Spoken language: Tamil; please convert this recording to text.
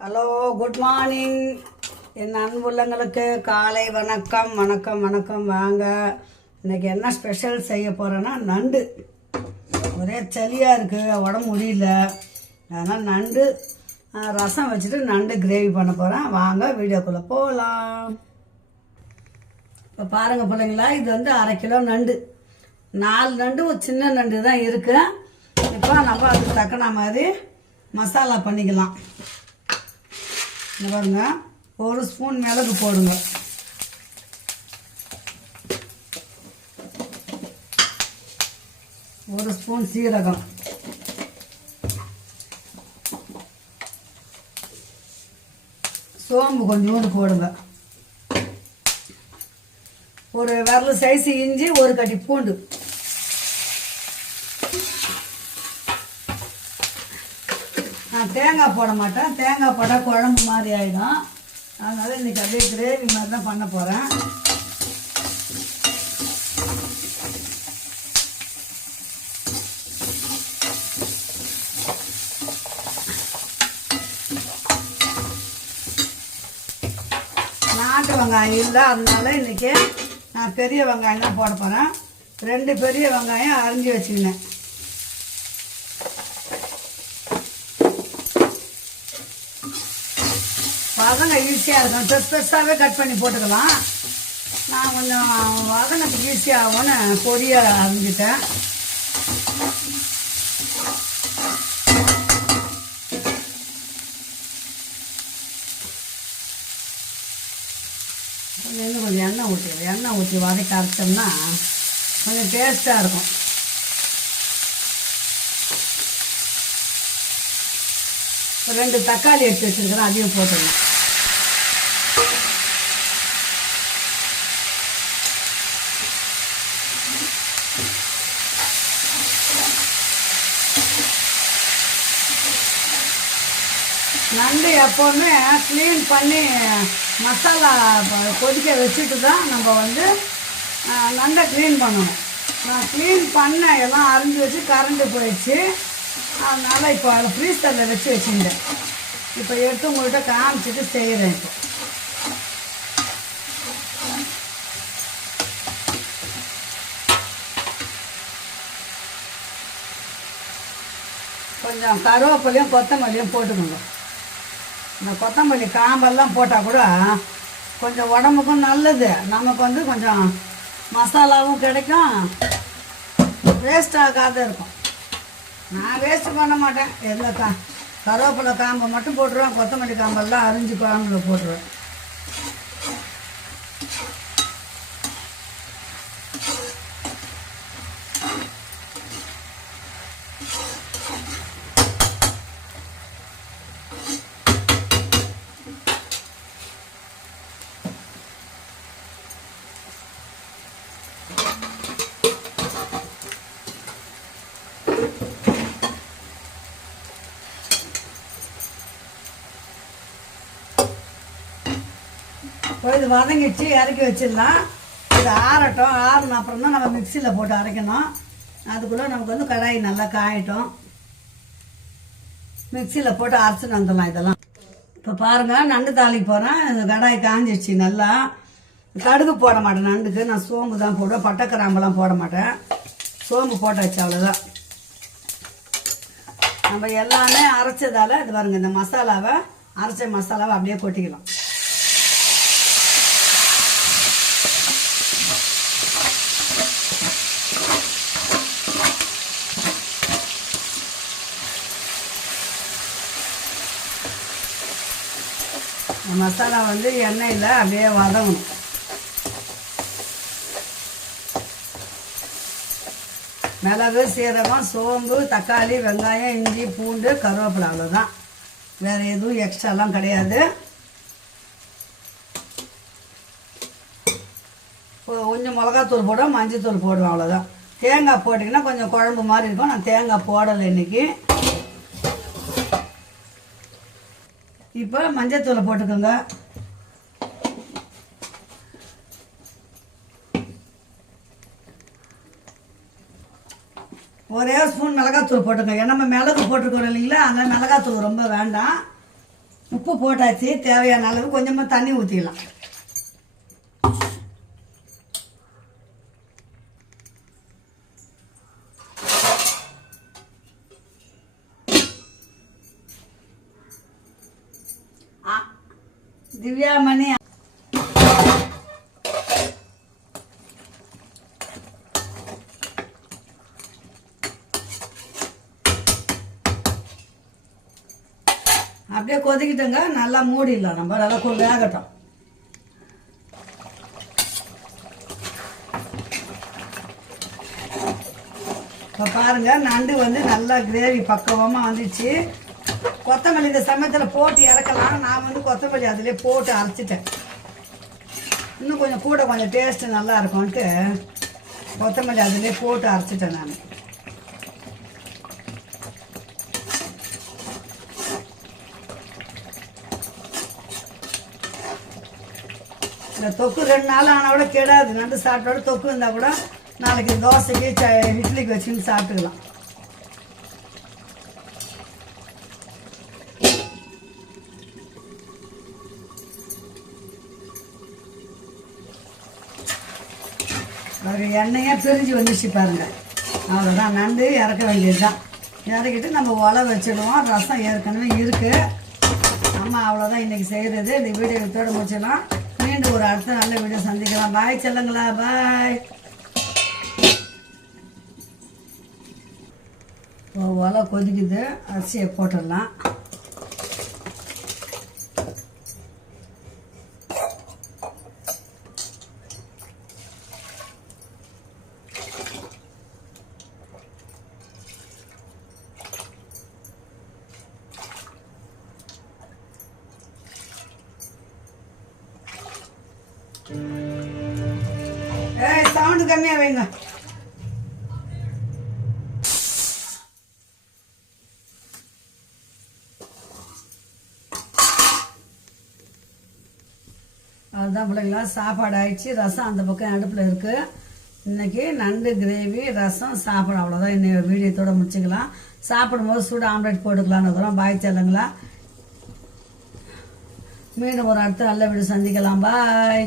Hello, good morning. என் அன்புள்ளங்களுக்கு காலை வணக்கம் வணக்கம் வணக்கம். வாங்க, இன்றைக்கி என்ன ஸ்பெஷல் செய்ய போகிறேன்னா நண்டு. ஒரே சளியாக இருக்குது, உடம்பு முடியல. அதனால் நண்டு ரசம் வச்சுட்டு நண்டு கிரேவி பண்ண போகிறேன். வாங்க வீடியோக்குள்ளே போகலாம். இப்போ பாருங்கள் பிள்ளைங்களா, இது வந்து 1/2 கிலோ நண்டு. 4 நண்டு ஒரு சின்ன நண்டு தான் இருக்குது. இப்போ நம்ம அதுக்கு தக்கன மாதிரி மசாலா பண்ணிக்கலாம். பாருங்க, 1 ஸ்பூன் மிளகு போடுங்க, 1 ஸ்பூன் சீரகம், சோம்பு கொஞ்சோண்டு போடுங்க, ஒரு விரல் சைஸ் இஞ்சி, 1 கட்டி பூண்டு, நான் தேங்காய் போட மாட்டேன். தேங்காய் போட்டால் குழம்பு மாதிரி ஆகிடும். அதனால் இன்றைக்கி அப்படியே கிரேவி மாதிரி தான் பண்ண போகிறேன். நாட்டு வெங்காயம் இல்லை, அதனால இன்றைக்கி நான் பெரிய வெங்காயம் தான் போட போகிறேன். 2 பெரிய வெங்காயம் அரிஞ்சு வச்சுக்கினேன். வதங்க ஈஸியாக இருக்கும், பெருசாகவே கட் பண்ணி போட்டுக்கலாம். நான் கொஞ்சம் வதங்கத்துக்கு ஈஸியாகும்னு பொடியை அரிஞ்சிட்டேன். இன்னும் கொஞ்சம் எண்ணெய் ஊற்றி வதக்கி அரைச்சோம்னா கொஞ்சம் டேஸ்ட்டாக இருக்கும். ஒரு 2 தக்காளி எடுத்து வச்சுருக்கிறேன், அதையும் போட்டுடணும். நண்டு எப்போவுமே க்ளீன் பண்ணி மசாலா கொதிக்க வச்சுட்டு தான் நம்ம வந்து நண்டை க்ளீன் பண்ணணும். நான் க்ளீன் பண்ண எல்லாம் அரிஞ்சு வச்சு கரண்டு போயிடுச்சு. அதனால் இப்போ அதை ஃப்ரீசரில் வச்சு வச்சுருந்தேன். இப்போ எடுத்து உங்கள்கிட்ட காமிச்சிட்டு செய்கிறேன். இப்போ கொஞ்சம் கருவேப்பிலையும் கொத்தமல்லியும் போட்டுக்கோங்க. இந்த கொத்தமல்லி காம்பெல்லாம் போட்டால் கூட கொஞ்சம் உடம்புக்கும் நல்லது. நமக்கு வந்து கொஞ்சம் மசாலாவும் கிடைக்கும், வேஸ்ட் ஆகாத இருக்கும். நான் வேஸ்ட்டு பண்ண மாட்டேன். எந்த கருவேப்பிலை காம்பை மட்டும் போட்டுருவேன், கொத்தமல்லி காம்பெல்லாம் அரிஞ்சு குழம்புல போட்டுருவேன். இது வதங்கிச்சு, இறக்கி வச்சிடலாம். இது ஆறட்டும். ஆறுன அப்புறம் தான் நம்ம மிக்சியில் போட்டு அரைக்கணும். அதுக்குள்ளே நமக்கு வந்து கடாய் நல்லா காயட்டும். மிக்சியில் போட்டு அரைச்சின்னு வந்துடலாம் இதெல்லாம். இப்போ பாருங்கள், நண்டு தாளிக்கு போகிறேன். இந்த கடாய் காஞ்சிடுச்சு நல்லா. கடுகு போட மாட்டேன் நண்டுக்கு, நான் சோம்பு தான் போடுவேன். பட்டை கிராம்பெல்லாம் போட மாட்டேன். சோம்பு போட்டாச்சு, அவ்வளோதான். நம்ம எல்லாமே அரைச்சதால் இது பாருங்கள், இந்த மசாலாவை அரைச்ச மசாலாவை அப்படியே கொட்டிக்கலாம். மசாலா வந்து எண்ணெயில் அப்படியே வதங்கணும். மிளகு, சீரகம், சோம்பு, தக்காளி, வெங்காயம், இஞ்சி, பூண்டு, கருவேப்பிலை, அவ்வளோதான். வேறு எதுவும் எக்ஸ்ட்ராலாம் கிடையாது. கொஞ்சம் மிளகாத்தூள் போடுவோம், மஞ்சத்தூள் போடுவோம், அவ்வளோதான். தேங்காய் போட்டிங்கன்னா கொஞ்சம் குழம்பு மாதிரி இருக்கும். நான் தேங்காய் போடலை இன்றைக்கி. இப்போ மஞ்சத்தூளை போட்டுக்கோங்க. ஒரே ஸ்பூன் மிளகாத்தூள் போட்டுக்கோங்க. நம்ம மிளகு போட்டுருக்கோம் இல்லைங்களா, அதனால் மிளகாத்தூள் ரொம்ப வேண்டாம். உப்பு போட்டாச்சு. தேவையான அளவு கொஞ்சமாக தண்ணி ஊற்றிடலாம். திவ்யாமணி அப்படியே கொதிக்கிட்டோங்க. நல்லா மூடிடலாம். நம்ம நல்லா வேகட்டும். இப்போ பாருங்க, நண்டு வந்து நல்லா கிரேவி பக்குவமாக வந்துச்சு. கொத்தமல்லி இந்த சமயத்தில் போட்டு இறக்கலாம். நான் வந்து கொத்தமல்லி அதிலே போட்டு அரைச்சிட்டேன். இன்னும் கொஞ்சம் கூட கொஞ்சம் டேஸ்ட்டு நல்லா இருக்கும்ன்ட்டு கொத்தமல்லி அதிலே போட்டு அரைச்சிட்டேன் நான். இந்த தொக்கு 2 நாள் ஆனால் கூட கெடாது. நண்டு சாப்பிட்டோட தொக்கு இருந்தால் கூட நாளைக்கு தோசைக்கு இட்லிக்கு வச்சுன்னு சாப்பிட்டுக்கலாம். எண்ணெயே பிரிஞ்சு வந்துச்சு பாருங்க. அவ்வளோதான், நண்டு இறக்க வேண்டியது தான். இறக்கிட்டு நம்ம உலை வச்சிடுவோம். ரசம் ஏற்கனவே இருக்குது. அம்மா அவ்வளோதான் இன்றைக்கி செய்கிறது. இந்த வீடியோ இதோட முடிச்சிடலாம். மீண்டும் ஒரு அடுத்த நல்ல வீடியோ சந்திக்கலாம். பாய் செல்லுங்களா, பாய். உலை கொதிக்குது. அரிசியை போட்டுடலாம். சவுண்டு கம்மியாக வைங்க. அதுதான் பிள்ளைங்களா, சாப்பாடு ஆயிடுச்சு. ரசம் அந்த பக்கம் அடுப்பில் இருக்குது. இன்னைக்கு நண்டு கிரேவி, ரசம், சாப்பாடு. அவ்வளோதான். இன்னைக்கு வீடியோத்தோட முடிச்சுக்கலாம். சாப்பிடும்போது சூடு ஆம்லேட் போட்டுக்கலான்னு பாய் செல்லுங்களா. மீண்டும் ஒரு அடுத்த நல்ல வீடியோ சந்திக்கலாம். பாய்.